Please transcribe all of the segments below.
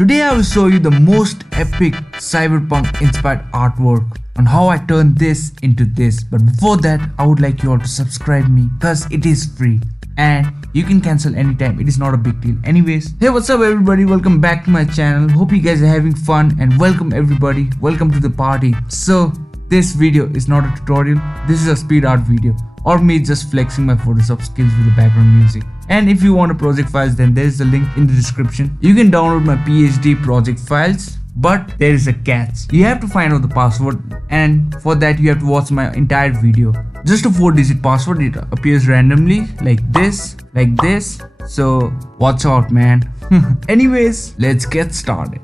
Today I will show you the most epic cyberpunk inspired artwork on how I turned this into this. But before that, I would like you all to subscribe me because it is free and you can cancel anytime. It is not a big deal. Anyways, hey, what's up everybody? Welcome back to my channel. Hope you guys are having fun and welcome everybody. Welcome to the party. So this video is not a tutorial. This is a speed art video or me just flexing my Photoshop skills with the background music. And if you want a project files, then there is a link in the description. You can download my PSD project files, but there is a catch. You have to find out the password, and for that you have to watch my entire video. Just a 4-digit password. It appears randomly like this. So watch out, man. Anyways, let's get started.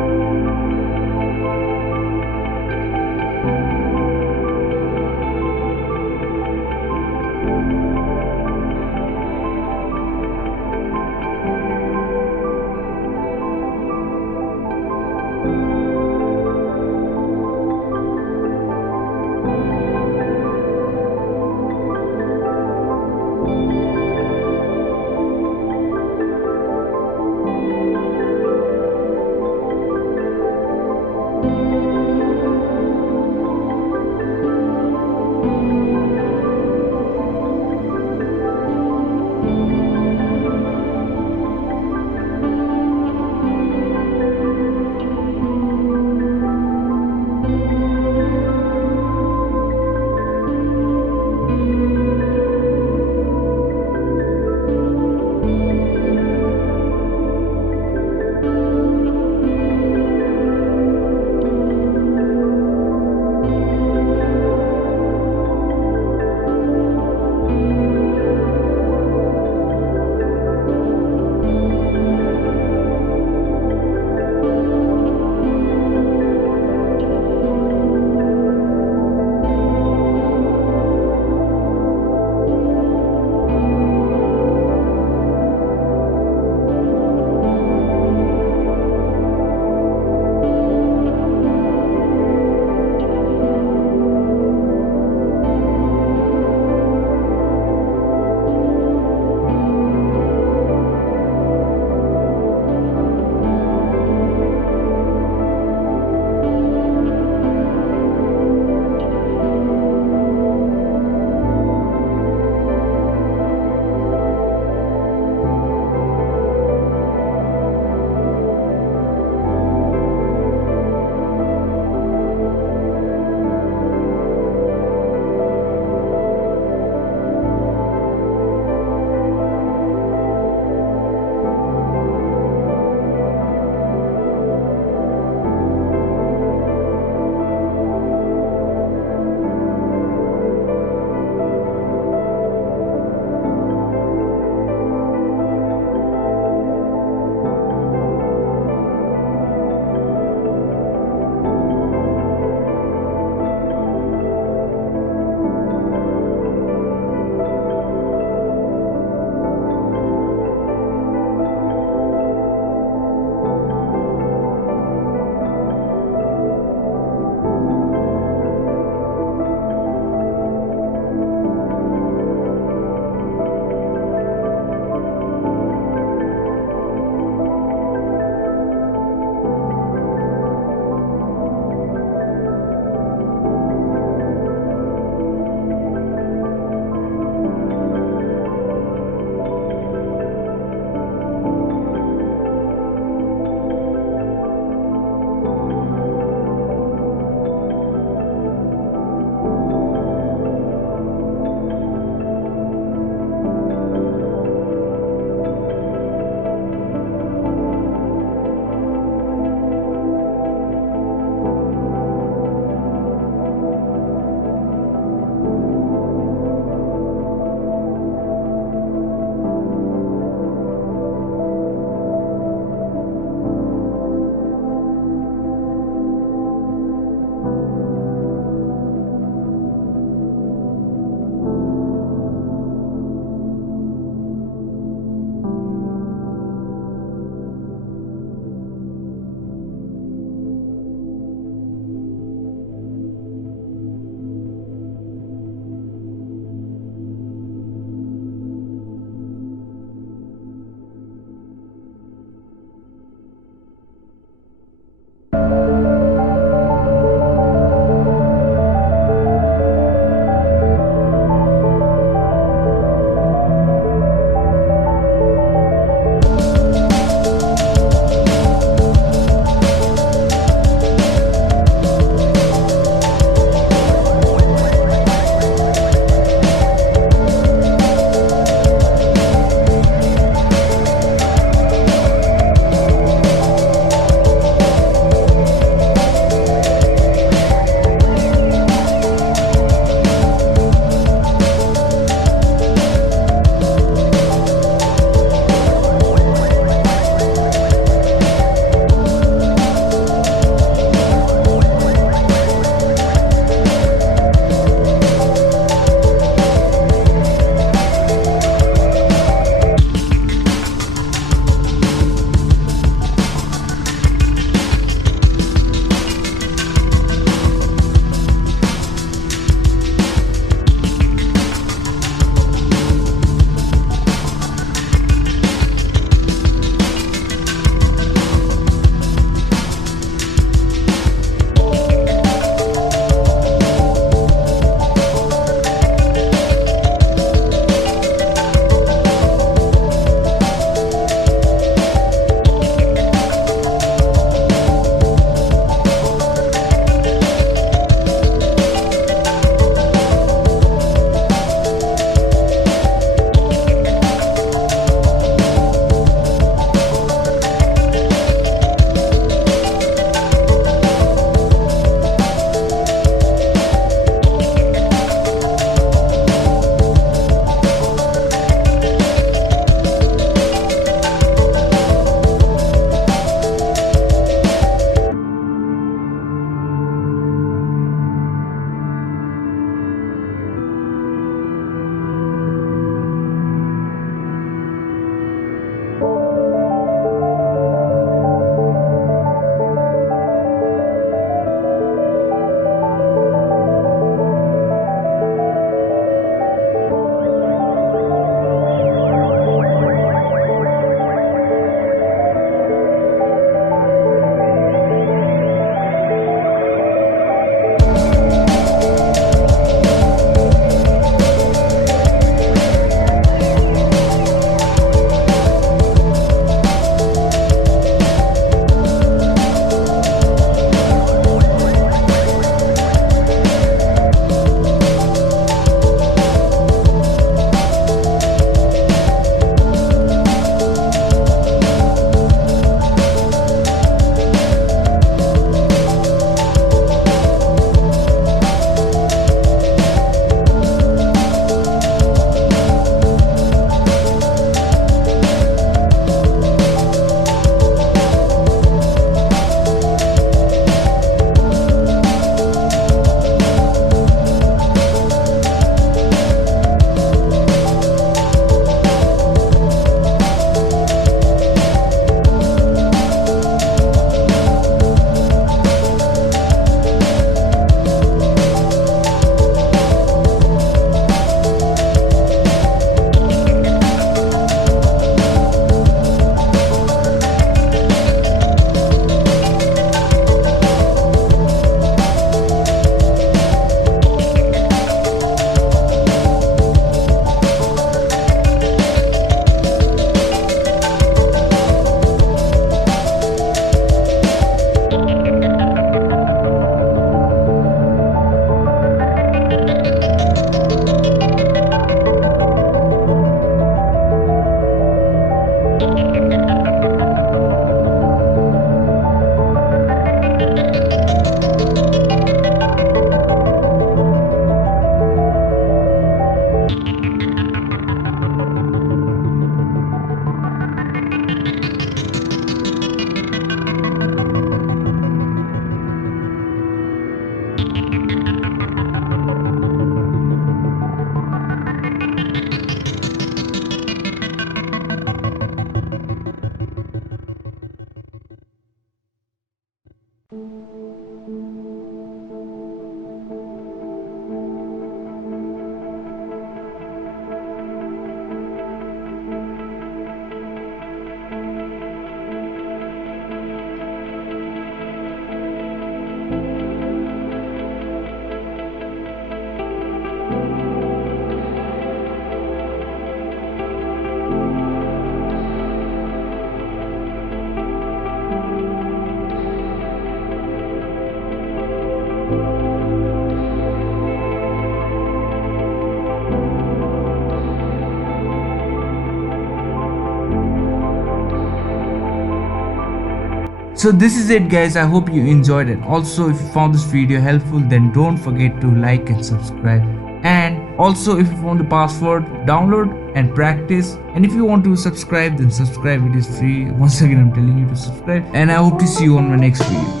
So this is it guys, I hope you enjoyed it. Also if you found this video helpful, then don't forget to like and subscribe. And also if you found the password, download and practice. And if you want to subscribe, then subscribe, it is free. Once again I'm telling you to subscribe, and I hope to see you on my next video.